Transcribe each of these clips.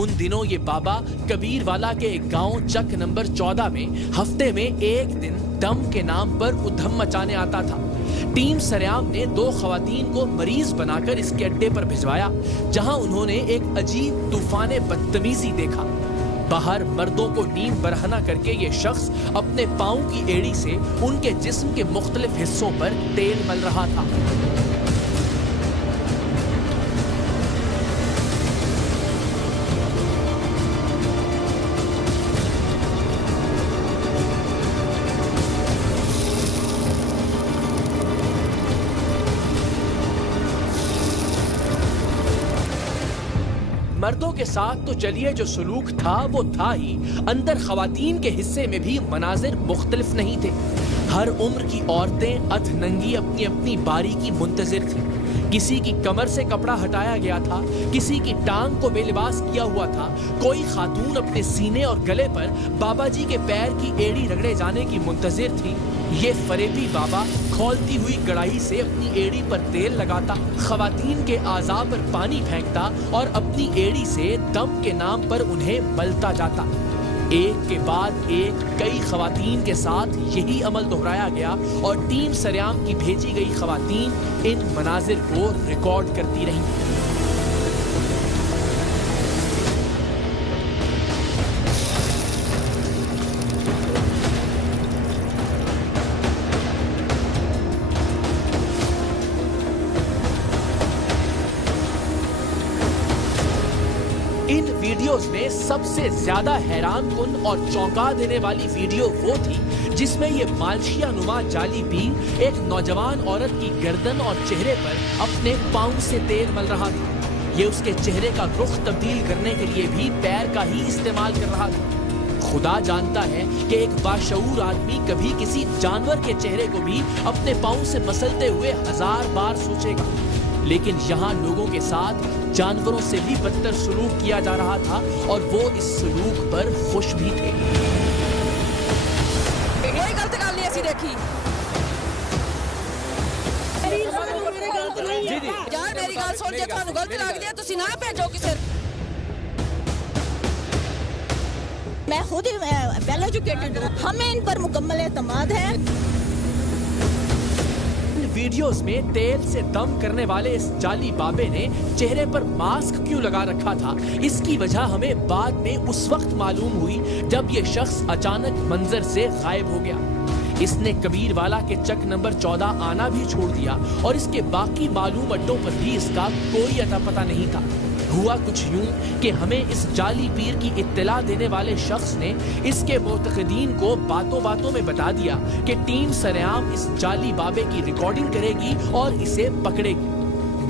उन दिनों ये बाबा कबीर वाला के एक गांव चक नंबर 14 में हफ्ते में एक दिन दम के नाम पर उधम मचाने आता था। टीम सरेआम ने 2 खवातीन को मरीज बनाकर इसके अड्डे पर भिजवाया, जहां उन्होंने एक अजीब तूफान बदतमीजी देखा। बाहर मर्दों को नीम बरहना करके ये शख्स अपने पांव की एड़ी से उनके जिस्म के मुख्तलिफ हिस्सों पर तेल मल रहा था। मर्दों के साथ तो चलिए जो सलूक था वो था ही, अंदर खवातीन के हिस्से में भी मनाजिर मुख्तलिफ नहीं थे। हर उम्र की औरतें अधनंगी अपनी अपनी बारी की मुंतजिर थी। किसी की कमर से कपड़ा हटाया गया था, किसी की टांग को बेलिबास किया हुआ था। कोई खातून अपने सीने और गले पर बाबा जी के पैर की एड़ी रगड़े जाने की मुंतजिर थी। ये फरेबी बाबा खौलती हुई कड़ाही से अपनी एड़ी पर तेल लगाता, खवातीन के आज़ा पर पानी फेंकता और अपनी एड़ी से दम के नाम पर उन्हें मलता जाता। एक के बाद एक कई खवातीन के साथ यही अमल दोहराया गया और टीम सरेआम की भेजी गई खवातीन इन मनाजिर को रिकॉर्ड करती रहीं। इन वीडियोस में सबसे ज्यादा हैरानकुन और चौंका देने वाली वीडियो वो थी जिसमें ये मालशिया नुमा जाली पीर एक नौजवान औरत की गर्दन और चेहरे पर अपने पांव से तेल मल रहा था। ये उसके चेहरे का रुख तब्दील करने के लिए भी पैर का ही इस्तेमाल कर रहा था। खुदा जानता है कि एक बाशऊर आदमी कभी किसी जानवर के चेहरे को भी अपने पांव से मसलते हुए 1000 बार सोचेगा, लेकिन यहाँ लोगों के साथ जानवरों से भी बदतर सलूक किया जा रहा था और वो इस सलूक पर खुश भी थे। यही गलत गल नहीं ऐसी देखी। यार मेरी गल सुन, जे तुहानू गलत लगदी है तुसी ना भेजो किसे। मैं खुद वेल एजुकेटेड हूँ, हमें इन पर मुकम्मल एतमाद है। वीडियोस में तेल से दम करने वाले इस जाली बाबे ने चेहरे पर मास्क क्यों लगा रखा था, इसकी वजह हमें बाद में उस वक्त मालूम हुई जब ये शख्स अचानक मंजर से गायब हो गया। इसने कबीर वाला के चक नंबर 14 आना भी छोड़ दिया और इसके बाकी मालूम अड्डों पर भी इसका कोई अता पता नहीं था। हुआ कुछ यूं कि हमें इस जाली पीर की इत्तला देने वाले शख्स ने इसके मोतकदीन को बातों बातों में बता दिया कि टीम सरेआम इस जाली बाबे की रिकॉर्डिंग करेगी और इसे पकड़ेगी।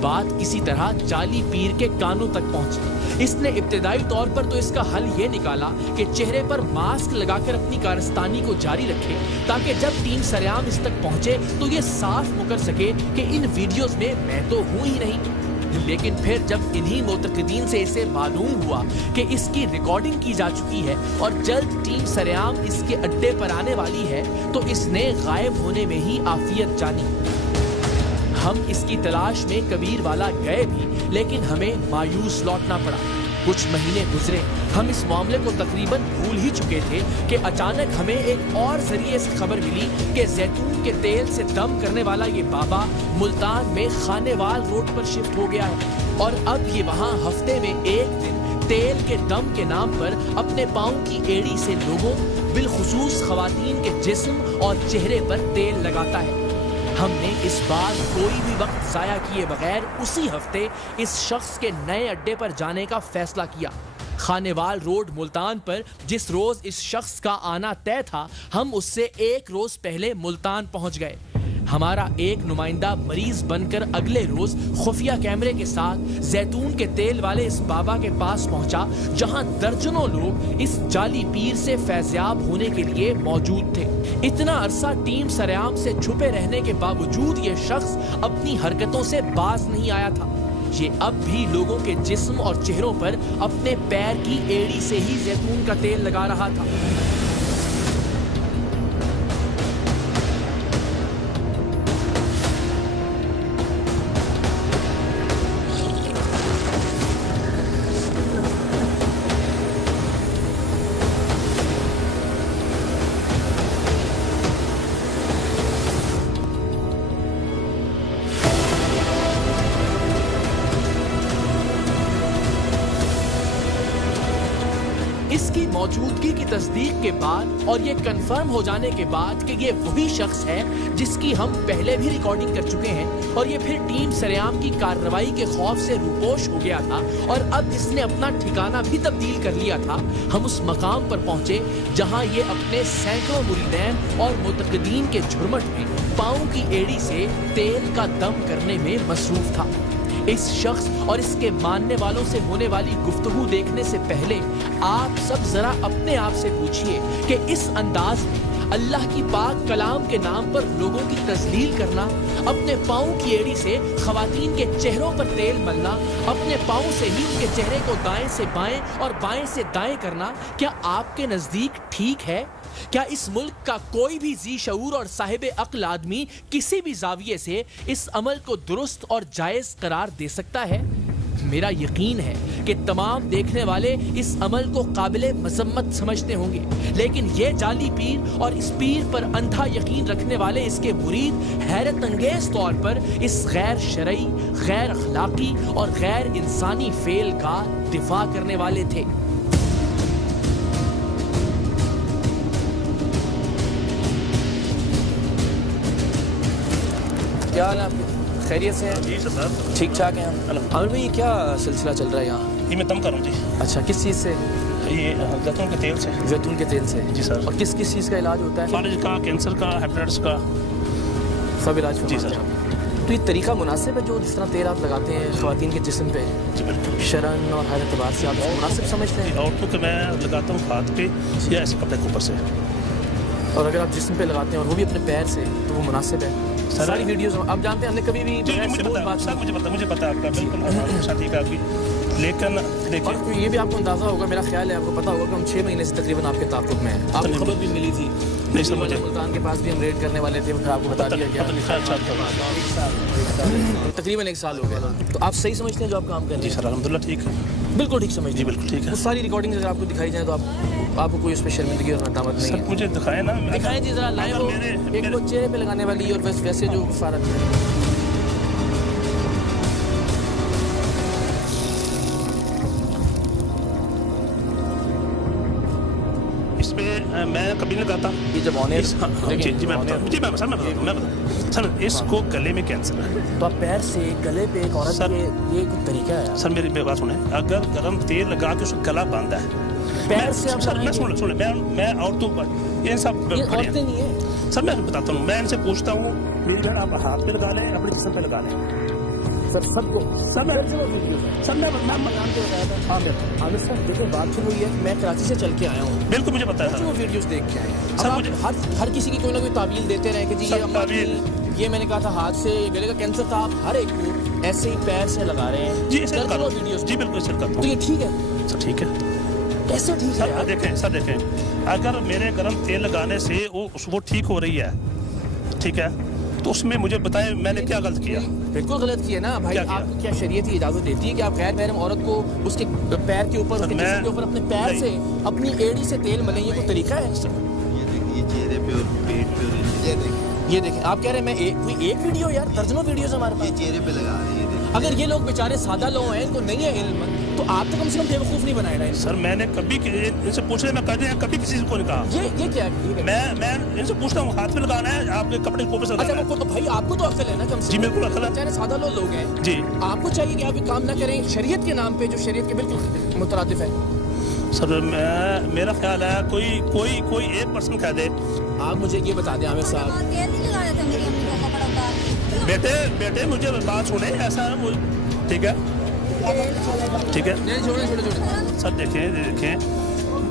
बात किसी तरह जाली पीर के कानों तक पहुंची। इसने इब्तिदाई तौर पर तो इसका हल ये निकाला कि चेहरे पर मास्क लगाकर अपनी कारस्तानी को जारी रखे, ताकि जब टीम सरेआम इस तक पहुंचे तो ये साफ मुकर सके कि इन वीडियोस में मैं तो हूं ही नहीं। लेकिन फिर जब इन्हीं मोतकदीन से इसे मालूम हुआ कि इसकी रिकॉर्डिंग की जा चुकी है और जल्द टीम सरेआम इसके अड्डे पर आने वाली है, तो इसने गायब होने में ही आफियत जानी। हम इसकी तलाश में कबीर वाला गए भी, लेकिन हमें मायूस लौटना पड़ा। कुछ महीने गुजरे, हम इस मामले को तकरीबन भूल ही चुके थे कि अचानक हमें एक और जरिए से खबर मिली कि जैतून के तेल से दम करने वाला ये बाबा मुल्तान में खानेवाल रोड पर शिफ्ट हो गया है और अब ये वहाँ हफ्ते में एक दिन तेल के दम के नाम पर अपने पाँव की एड़ी से लोगों, बिलखुसूस खवातीन के जिस्म और चेहरे पर तेल लगाता है। हमने इस बार कोई भी वक्त जाया किए बगैर उसी हफ्ते इस शख्स के नए अड्डे पर जाने का फैसला किया। खानेवाल रोड मुल्तान पर जिस रोज इस शख्स का आना तय था, हम उससे एक रोज पहले मुल्तान पहुंच गए। हमारा एक नुमाइंदा मरीज बनकर अगले रोज खुफिया कैमरे के साथ जैतून के तेल वाले इस बाबा के पास पहुंचा, जहां दर्जनों लोग इस जाली पीर से फैज़याब होने के लिए मौजूद थे। इतना अरसा टीम सरेआम से छुपे रहने के बावजूद ये शख्स अपनी हरकतों से बाज नहीं आया था। ये अब भी लोगों के जिस्म और चेहरों पर अपने पैर की एड़ी से ही जैतून का तेल लगा रहा था। इसकी मौजूदगी की तस्दीक के बाद और ये कंफर्म हो जाने के बाद कि ये वही शख्स है जिसकी हम पहले भी रिकॉर्डिंग कर चुके हैं और ये फिर टीम सरेआम की कार्रवाई के खौफ से रूपोश हो गया था और अब इसने अपना ठिकाना भी तब्दील कर लिया था, हम उस मकाम पर पहुंचे जहां ये अपने सैकड़ों मुरीदैन और मुतक़दीन के झुरमट में पाँव की एड़ी से तेल का दम करने में मसरूफ था। इस शख्स और इसके मानने वालों से होने वाली गुफ्तगू देखने से पहले आप सब जरा अपने आप से पूछिए कि इस अंदाज में अल्लाह की पाक कलाम के नाम पर लोगों की तजलील करना, अपने पाँव की एड़ी से खवातीन के चेहरों पर तेल मलना, अपने पाँव से ही उनके चेहरे को दाएं से बाएं और बाएं से दाएं करना, क्या आपके नजदीक ठीक है? क्या इस मुल्क का कोई भी जी शऊर और साहिब अक्ल आदमी किसी भी जाविये से इस अमल को दुरुस्त और जायज करार दे सकता है? मेरा यकीन है कि तमाम देखने वाले इस अमल को काबिले मजम्मत समझते होंगे, लेकिन ये जाली पीर और इस पीर पर अंधा यकीन रखने वाले इसके मुरीद हैरत अंगेज तौर पर इस गैर शरई, गैर अखलाकी और गैर इंसानी फेल का दिफा करने वाले थे। क्या हाल है आपके? खैरियत से हैं? जी सर, ठीक ठाक हैं हम। अमर भाई, ये क्या सिलसिला चल रहा है यहाँ? ये मैं दम कर रहा हूँ जी। अच्छा, किस चीज़ से? ये जैतून के तेल से। जैतून के तेल से जी सर। और किस किस चीज़ का इलाज होता है? फालिज का, कैंसर का, हेपेटाइटिस का, सब इलाज जी फरमाते सर। हैं। तो ये तरीका मुनासिब है जो जिस तरह तेल आप लगाते हैं ख़वातीन के जिस्म पे, जी बिल्कुल। शरन और हर एतबार से आप इसको मुनासिब समझते हैं? औरतों के मैं लगाता हूँ हाथ पे या ऐसे कपड़े के ऊपर से। और अगर आप जिस्म पे लगाते हैं और वो भी अपने पैर से, तो वो मुनासिब है? सारी वीडियोस आप जानते हैं, हमने कभी भी जी मुझे पता है सर, मुझे पता है आपका, बिल्कुल हमारे साथी का आपकी। लेकिन देखिए, और ये भी आपको अंदाजा होगा, मेरा ख्याल है आपको पता होगा कि हम 6 महीने से तकरीबन आपके ताक़ुब में हैं। आपको खबर भी मिली थी? नहीं सर, मुझे मुल्तान के पास भी हम रेड करने वाले थे, फिर आपको बता दिया गया। तकरीबन 1 साल हो गया। तो आप सही समझते हैं जो आप काम कर रहे हैं? जी सर, अल्हम्दुलिल्लाह ठीक है। बिल्कुल ठीक समझते जी हैं? बिल्कुल ठीक है। तो सारी रिकॉर्डिंग अगर आपको दिखाई जाए तो आपको कोई उस पर शर्मिंदगी और नदामत नहीं सर है? मुझे दिखाए ना, दिखाएं जी जरा, लाएं वो एक वो चेहरे पे लगाने वाली और वैसे जो सारा मैं कभी नहीं लगाता। ये जब ऑन जी मैं बताता सर, इसको गले में कैंसर है। तो आप पैर से गले पे एक औरत सर, के ये कुछ तरीका है? सर मेरी बात सुने, अगर गर्म तेल लगा के उसका गला बांधा है पैर से आप सर, मैं सुने मैं औरतों पर ये सब ये औरतें नहीं है सर, मैं बताता हूँ, मैं इनसे पूछता हूँ, मेरी बहन आप हाथ पे लगा लें, अपने जिस्म पे लगा लें सर, सबको सर। मैं आमिर सर देखिए, बात फिर हुई है कि मैं कराची से चल के आया हूँ, बिल्कुल मुझे पता है सर। वो वीडियोस देख के आए हैं। सर, अब मुझे आप हर किसी की कोई ना कोई तावील देते रहे कि जी सब तावील। ये मैंने कहा था हाथ से गले का कैंसर था, आप हर एक को ऐसे ही पैर से लगा रहे हैं। जी ऐसे दर्जनों वीडियोस। जी बिल्कुल सर करता तो ये हूँ ठीक है? सर, ठीक है कैसे ठीक है सर। यार? देखें अगर मेरे गर्म तेल लगाने से वो ठीक हो रही है, ठीक है, तो उसमें मुझे बताएं मैंने क्या गलत किया? बिल्कुल गलत किया ना भाई। आप क्या शरीयत की इजाजत देती है कि आप गैर महरम औरत को उसके पैर के ऊपर, उसके जिस्म के ऊपर अपने पैर से, अपनी एड़ी से तेल मलें? ये कोई तरीका है? ये चेहरे पे और पेट पे और ये देखें, आप कह रहे हैं मैं कोई एक वीडियो यार, दर्जनों वीडियोस हमारे ये पास। चेहरे पे लगा रहे हैं। अगर ये लोग बेचारे सादा लोग हैं, इनको नहीं है इल्म, तो आप तो कम से कम बेवकूफ नहीं बनाए ना। सर मैंने कभी इनसे पूछे, मैं कभी किसी को नहीं कहा। ये क्या है? मैं इनसे पूछता हूँ, हाथ में लगाना है, आपके कपड़े को ऊपर से अच्छा, लगाना है। वो तो भाई आपको तो अक्ल है ना कम से जी कम। बिल्कुल अक्ल है। बेचारे सादा लोग हैं जी, आपको चाहिए कि आप ये काम ना करें शरीयत के नाम पे, जो शरीयत के बिल्कुल मुतरादिफ है। सर मेरा ख्याल है कोई एक पर्सन कह दे। आप मुझे ये बता दें आमिर साहब, बेटे मुझे बात सुने, ऐसा है ठीक है नहीं छोड़े। सर देखें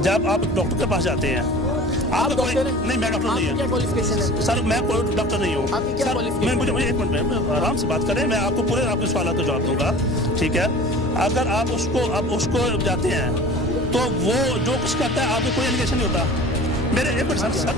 जब आप डॉक्टर के पास जाते हैं, आप डॉक्टर हैं? नहीं, मैं डॉक्टर नहीं क्या हूँ क्वालिफिकेशन है? सर, मैं कोई डॉक्टर नहीं हूँ आपकी क्या सर। qualification मुझे एक मिनट में आराम से बात करें, मैं आपको पूरे आपके सवालों का जवाब दूंगा, ठीक है। अगर आप उसको जाते हैं तो वो जो कुछ करता है, आपको कोई एलिगेशन नहीं होता। मेरे एक मिनट सर,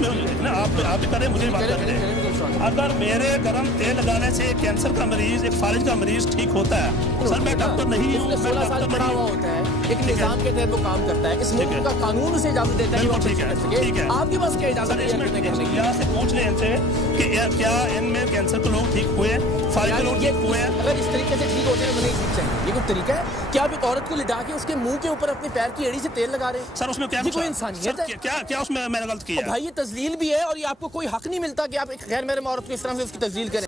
आप भी करें, मुझे बात करें। सॉरी। अगर मेरे गर्म तेल लगाने से एक कैंसर का मरीज, एक फालिज का मरीज ठीक होता है, सर मैं डॉक्टर नहीं हूँ, 16 साल पढ़ा हुआ होता है, एक निजाम के तहत वो काम करता है, इस मुल्क का कानून उसे इजाजत देता है कि वो बिल्कुल ठीक है, कर सके। ठीक है। आपके पास क्या इजाजत है इसमें करने की? यहाँ से पूछ लें इनसे कि क्या इनमें कैंसर के लोग ठीक हुए, फालिज के लोग ठीक हुए हैं? अगर इस तरीके से ठीक होते हैं तो नहीं ठीक चाहिए। ये कोई तरीका है? क्या आप एक औरत को लिटा के उसके मुंह के ऊपर अपने पैर की एड़ी से तेल लगा रहे हैं? सर उसमें क्या ये कोई इंसानियत है? क्या उसमें मैंने गलत किया है? भाई ये तजलील भी है और ये आपको कोई हक नहीं मिलता कि आप एक गैर महरम औरत को इस तरह से उसकी तजलील करें।